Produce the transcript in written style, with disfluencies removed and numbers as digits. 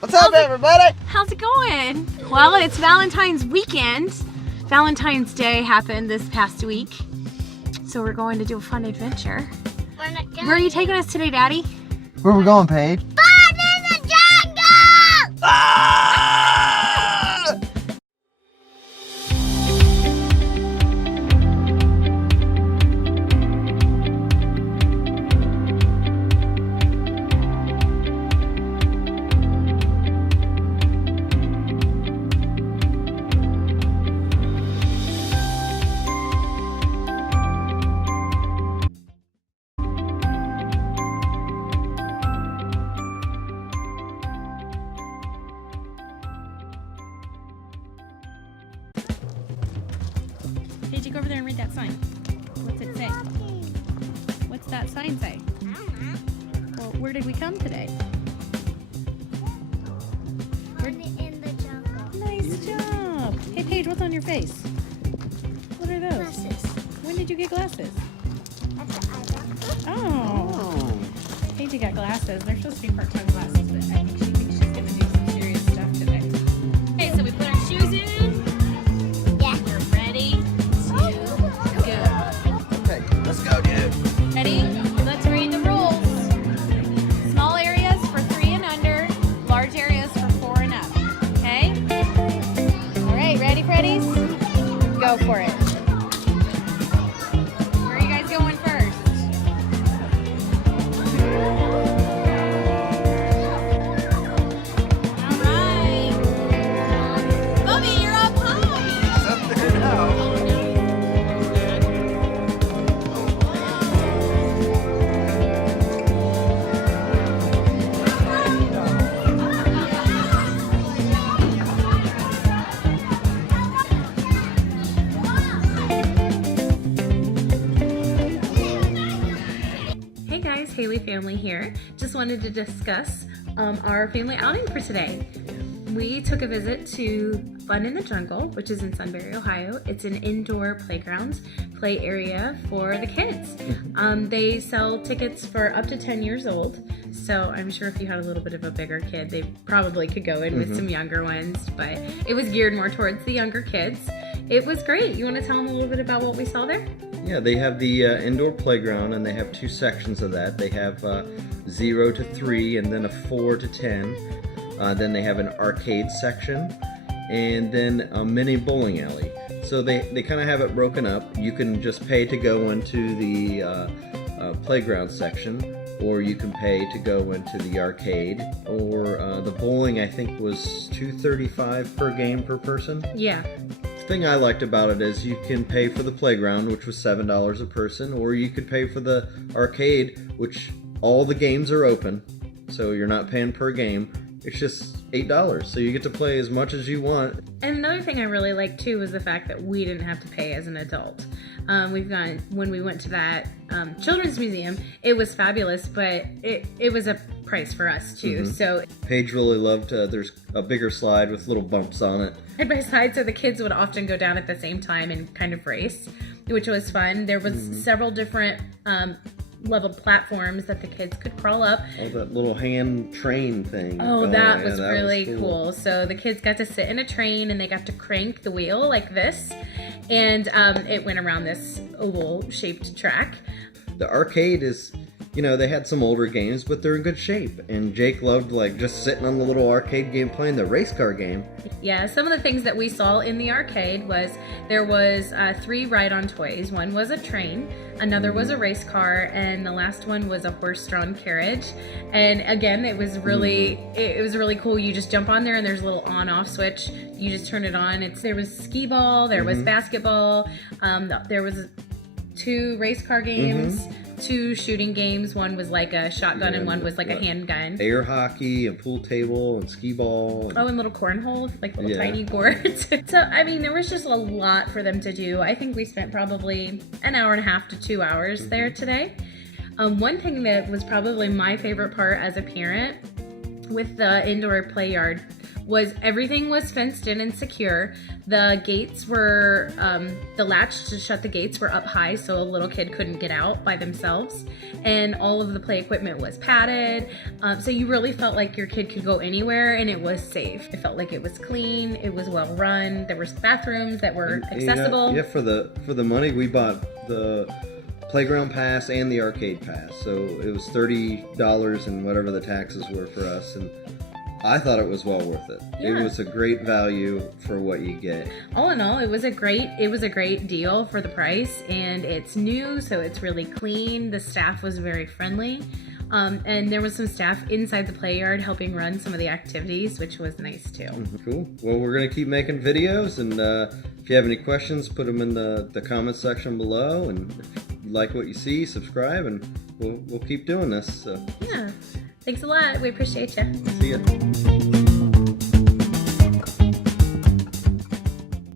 What's up, everybody? How's it going? Well, it's Valentine's weekend. Valentine's Day happened this past week. So we're going to do a fun adventure. Where are you taking us today, Daddy? Where are we going, Paige? Fun in the jungle! Ah! Paige, go over there and read that sign. What's it say? What's that sign say? Well, where did we come today? Fun in the jungle. Nice job. Hey, Paige, what's on your face? What are those? Glasses. When did you get glasses? At the eyebrow. Oh. Paige got glasses. They're supposed to be part-time glasses, but I think she thinks she's going to do some serious stuff today. Okay, so we put our shoes in. Yeah. We're ready to go. Okay, let's go, dude. Ready? Let's read the rules. Small areas for 3 and under, large areas for 4 and up. Okay? All right, ready, Freddies? Go for it. Where are you guys going first? All right. Bobby, you're up high. It's up there now. Hey guys, Haley family here. Just wanted to discuss our family outing for today. We took a visit to Fun in the Jungle, which is in Sunbury, Ohio. It's an indoor playground, play area for the kids. They sell tickets for up to 10 years old. So I'm sure if you had a little bit of a bigger kid, they probably could go in with some younger ones, but it was geared more towards the younger kids. It was great. You want to tell them a little bit about what we saw there? Yeah, they have the indoor playground, and they have 2 sections of that. They have 0 to 3, and then a 4 to 10. Then they have an arcade section, and then a mini bowling alley. So they kind of have it broken up. You can just pay to go into the playground section, or you can pay to go into the arcade, or the bowling I think was $2.35 per game per person. Yeah. The thing I liked about it is you can pay for the playground, which was $7 a person, or you could pay for the arcade, which all the games are open, so you're not paying per game. It's just $8, so you get to play as much as you want. And another thing I really liked too was the fact that we didn't have to pay as an adult. When we went to that children's museum, it was fabulous, but it was a price for us too. So Paige really loved, there's a bigger slide with little bumps on it. side by side, so the kids would often go down at the same time and kind of race, which was fun. There was several different leveled platforms that the kids could crawl up. Oh, that little hand train thing. Oh, that yeah, was that really was cool. So the kids got to sit in a train and they got to crank the wheel like this, and it went around this oval-shaped track. The arcade is, you know, they had some older games, but they're in good shape. And Jake loved like just sitting on the little arcade game playing the race car game. Yeah, some of the things that we saw in the arcade was there was 3 ride-on toys. One was a train, another was a race car, and the last one was a horse-drawn carriage. And again, it was really cool. You just jump on there and there's a little on-off switch. You just turn it on. There was skee ball, there was basketball, there was 2 race car games. 2 shooting games. One was like a shotgun and one was like a handgun. Air hockey and pool table and skee ball. Oh, and little cornhole, like little tiny boards. So, I mean, there was just a lot for them to do. I think we spent probably an hour and a half to 2 hours there today. One thing that was probably my favorite part as a parent with the indoor play yard was everything was fenced in and secure. The gates were, the latch to shut the gates were up high so a little kid couldn't get out by themselves. And all of the play equipment was padded. So you really felt like your kid could go anywhere and it was safe. It felt like it was clean, it was well run. There were bathrooms that were accessible. Yeah, for the money we bought the playground pass and the arcade pass. So it was $30 and whatever the taxes were for us, and I thought it was well worth it. Yeah. It was a great value for what you get. All in all, it was a great deal for the price, and it's new, so it's really clean. The staff was very friendly. And there was some staff inside the play yard helping run some of the activities, which was nice too. Cool. Well, we're going to keep making videos, and if you have any questions, put them in the comment section below, and if you like what you see, subscribe, and we'll keep doing this. So. Yeah. Thanks a lot. We appreciate you. See ya.